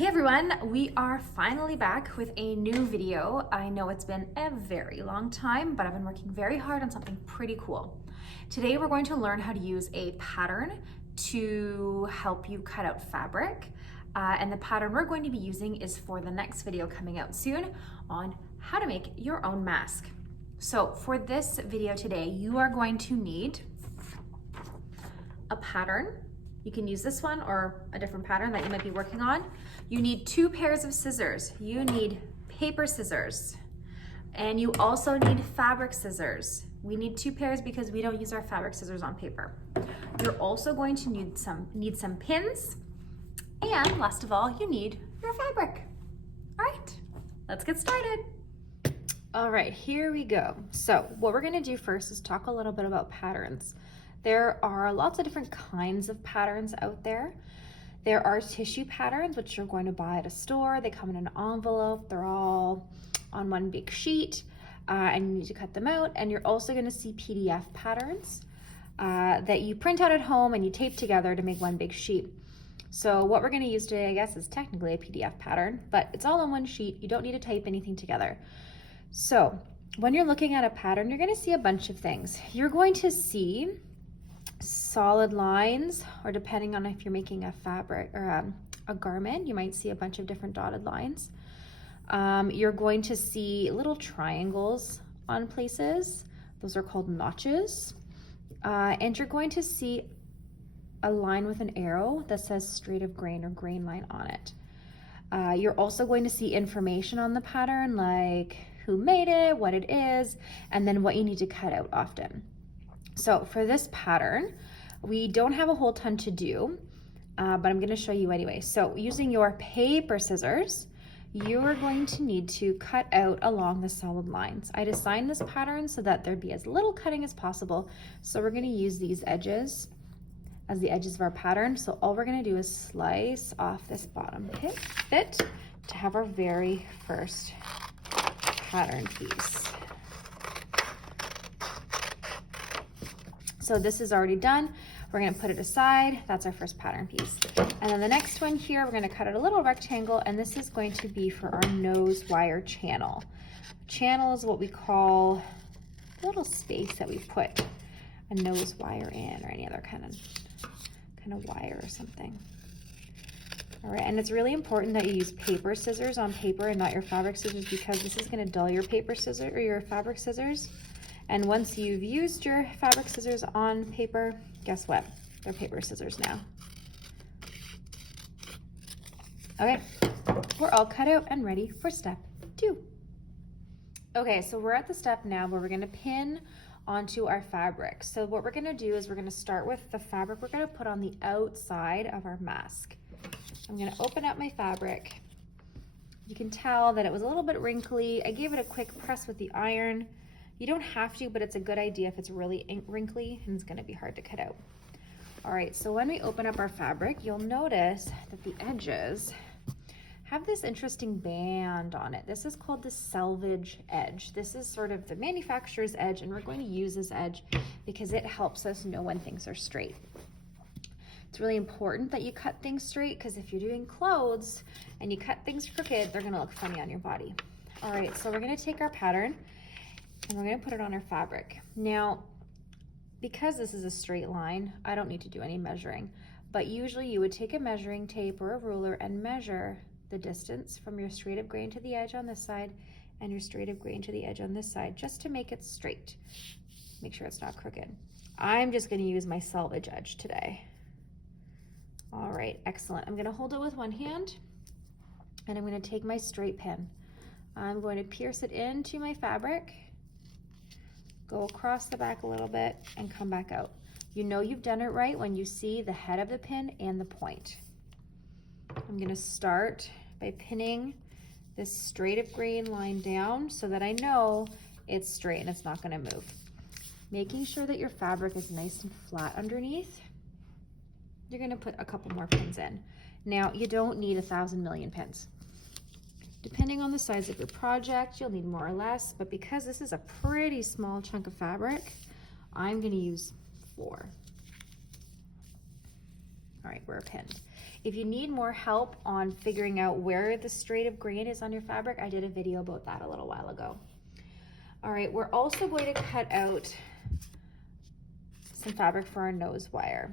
Hey everyone, we are finally back with a new video. I know it's been a very long time, but I've been working very hard on something pretty cool. Today we're going to learn how to use a pattern to help you cut out fabric. And the pattern we're going to be using is for the next video coming out soon on how to make your own mask. So for this video today, you are going to need a pattern. You can use this one or a different pattern that you might be working on. You need 2 pairs of scissors. You need paper scissors. And you also need fabric scissors. We need 2 pairs because we don't use our fabric scissors on paper. You're also going to need some pins. And last of all, you need your fabric. All right, let's get started. All right, here we go. So what we're gonna do first is talk a little bit about patterns. There are lots of different kinds of patterns out there. There are tissue patterns, which you're going to buy at a store. They come in an envelope. They're all on one big sheet, and you need to cut them out. And you're also going to see PDF patterns that you print out at home and you tape together to make one big sheet. So what we're going to use today, I guess, is technically a PDF pattern, but it's all on one sheet. You don't need to type anything together. So when you're looking at a pattern, you're going to see a bunch of things. You're going to see solid lines, or depending on if you're making a fabric or a garment, you might see a bunch of different dotted lines. You're going to see little triangles on places. Those are called notches. And you're going to see a line with an arrow that says straight of grain or grain line on it. You're also going to see information on the pattern, like who made it, what it is, and then what you need to cut out often. So for this pattern, we don't have a whole ton to do, but I'm going to show you anyway. So using your paper scissors, you're going to need to cut out along the solid lines. I designed this pattern so that there'd be as little cutting as possible. So we're going to use these edges as the edges of our pattern. So all we're going to do is slice off this bottom bit to have our very first pattern piece. So this is already done. We're gonna put it aside. That's our first pattern piece. And then the next one here, we're gonna cut out a little rectangle, and this is going to be for our nose wire channel. Channel is what we call a little space that we put a nose wire in, or any other kind of wire or something. All right, and it's really important that you use paper scissors on paper and not your fabric scissors, because this is gonna dull your paper scissors or your fabric scissors. And once you've used your fabric scissors on paper, guess what? They're paper scissors now. Okay, we're all cut out and ready for step 2. Okay, so we're at the step now where we're gonna pin onto our fabric. So what we're gonna do is we're gonna start with the fabric we're gonna put on the outside of our mask. I'm gonna open up my fabric. You can tell that it was a little bit wrinkly. I gave it a quick press with the iron. You don't have to, but it's a good idea if it's really wrinkly and it's gonna be hard to cut out. All right, so when we open up our fabric, you'll notice that the edges have this interesting band on it. This is called the selvage edge. This is sort of the manufacturer's edge, and we're going to use this edge because it helps us know when things are straight. It's really important that you cut things straight, because if you're doing clothes and you cut things crooked, they're gonna look funny on your body. All right, so we're gonna take our pattern and we're gonna put it on our fabric. Now, because this is a straight line, I don't need to do any measuring, but usually you would take a measuring tape or a ruler and measure the distance from your straight of grain to the edge on this side and your straight of grain to the edge on this side, just to make it straight. Make sure it's not crooked. I'm just gonna use my selvage edge today. All right, excellent. I'm gonna hold it with one hand, and I'm gonna take my straight pin. I'm going to pierce it into my fabric, go across the back a little bit, and come back out. You know you've done it right when you see the head of the pin and the point. I'm gonna start by pinning this straight of grain line down so that I know it's straight and it's not gonna move. Making sure that your fabric is nice and flat underneath. You're gonna put a couple more pins in. Now, you don't need 1,000 million pins. Depending on the size of your project, you'll need more or less, but because this is a pretty small chunk of fabric, I'm gonna use 4. All right, we're pinned. If you need more help on figuring out where the straight of grain is on your fabric, I did a video about that a little while ago. All right, we're also going to cut out some fabric for our nose wire.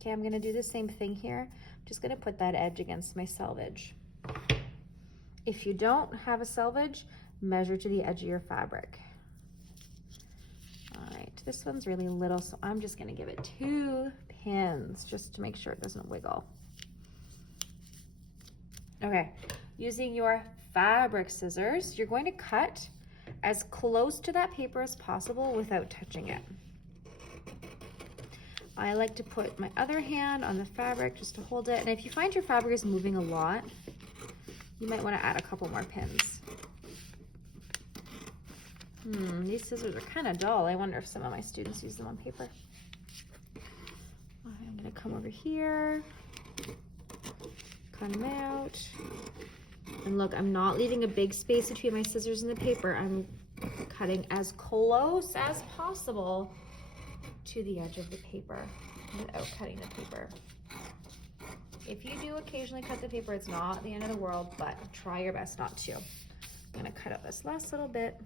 Okay, I'm gonna do the same thing here. I'm just gonna put that edge against my selvage. If you don't have a selvage, measure to the edge of your fabric. All right, this one's really little, so I'm just gonna give it 2 pins just to make sure it doesn't wiggle. Okay, using your fabric scissors, you're going to cut as close to that paper as possible without touching it. I like to put my other hand on the fabric just to hold it. And if you find your fabric is moving a lot, you might want to add a couple more pins. These scissors are kind of dull. I wonder if some of my students use them on paper. I'm going to come over here, cut them out. And look, I'm not leaving a big space between my scissors and the paper. I'm cutting as close as possible to the edge of the paper without cutting the paper. If you do occasionally cut the paper, it's not the end of the world, but try your best not to. I'm gonna cut out this last little bit.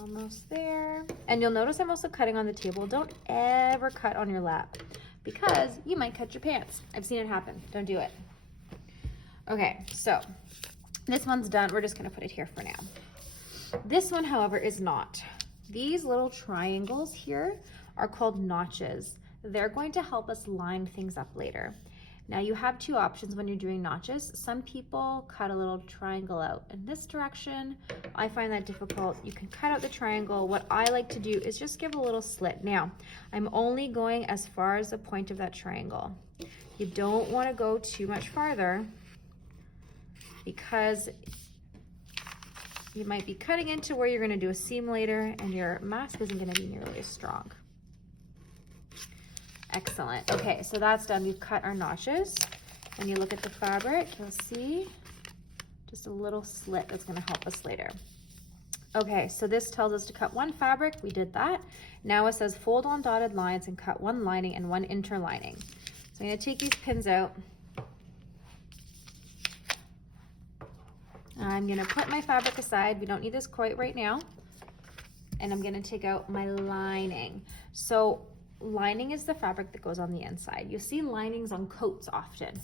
Almost there. And you'll notice I'm also cutting on the table. Don't ever cut on your lap because you might cut your pants. I've seen it happen. Don't do it. Okay, so this one's done. We're just gonna put it here for now. This one, however, is not. These little triangles here are called notches. They're going to help us line things up later. Now you have 2 options when you're doing notches. Some people cut a little triangle out in this direction. I find that difficult. You can cut out the triangle. What I like to do is just give a little slit. Now, I'm only going as far as the point of that triangle. You don't want to go too much farther because you might be cutting into where you're going to do a seam later and your mask isn't going to be nearly as strong. Excellent. Okay, so that's done. We've cut our notches. When you look at the fabric, you'll see just a little slit that's going to help us later. Okay, so this tells us to cut 1 fabric. We did that. Now it says fold on dotted lines and cut 1 lining and 1 interlining. So I'm going to take these pins out. I'm going to put my fabric aside. We don't need this quite right now. And I'm going to take out my lining. So lining is the fabric that goes on the inside. You'll see linings on coats often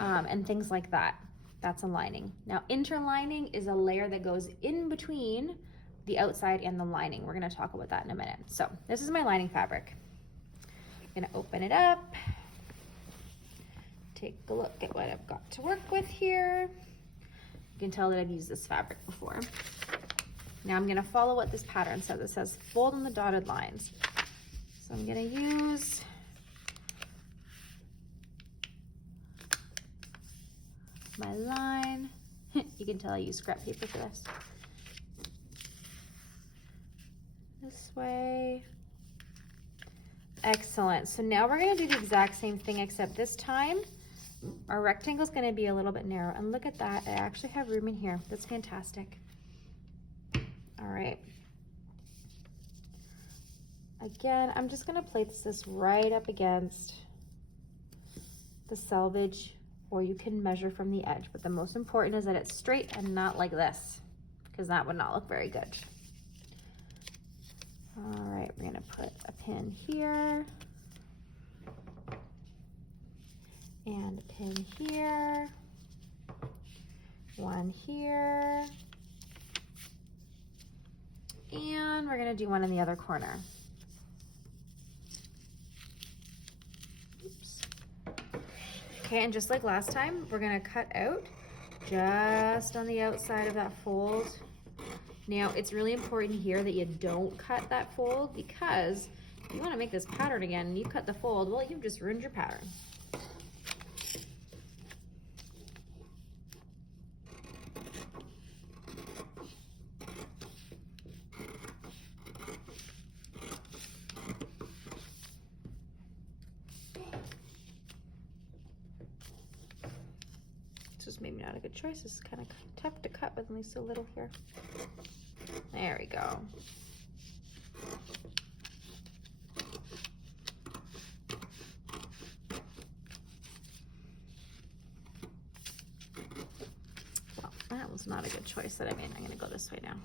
and things like that. That's a lining. Now interlining is a layer that goes in between the outside and the lining. We're going to talk about that in a minute. So this is my lining fabric. I'm going to open it up. Take a look at what I've got to work with here. You can tell that I've used this fabric before. Now I'm going to follow what this pattern says. It says fold on the dotted lines. So I'm going to use my line. You can tell I use scrap paper for this. This way. Excellent. So now we're going to do the exact same thing, except this time our rectangle is going to be a little bit narrow. And look at that. I actually have room in here. That's fantastic. All right. Again, I'm just going to place this right up against the selvage, or you can measure from the edge. But the most important is that it's straight and not like this, because that would not look very good. All right, we're going to put a pin here and a pin here, one here, and we're going to do one in the other corner. Okay, and just like last time, we're gonna cut out just on the outside of that fold. Now, it's really important here that you don't cut that fold, because if you wanna make this pattern again and you cut the fold, well, you've just ruined your pattern. is maybe not a good choice. This is kind of tough to cut with only so little here. There we go. Well, that was not a good choice that I made. I'm gonna go this way now.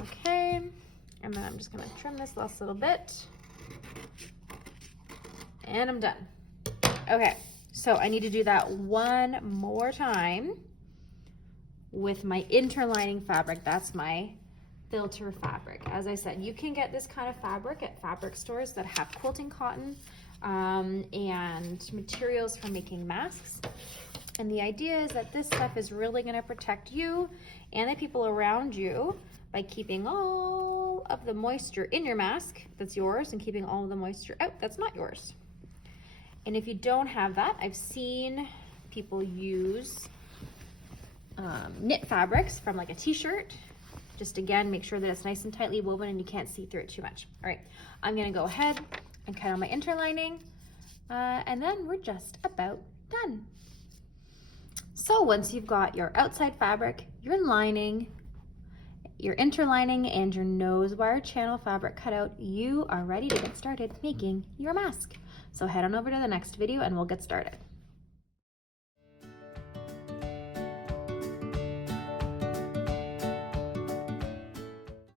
Okay, and then I'm just gonna trim this last little bit. And I'm done. Okay, so I need to do that one more time with my interlining fabric. That's my filter fabric. As I said, you can get this kind of fabric at fabric stores that have quilting cotton and materials for making masks. And the idea is that this stuff is really gonna protect you and the people around you by keeping all of the moisture in your mask that's yours and keeping all of the moisture out that's not yours. And if you don't have that, I've seen people use knit fabrics from like a t-shirt. Just again, make sure that it's nice and tightly woven and you can't see through it too much. All right, I'm gonna go ahead and cut on my interlining and then we're just about done. So once you've got your outside fabric, your lining, your interlining, and your nose wire channel fabric cut out, you are ready to get started making your mask. So head on over to the next video and we'll get started.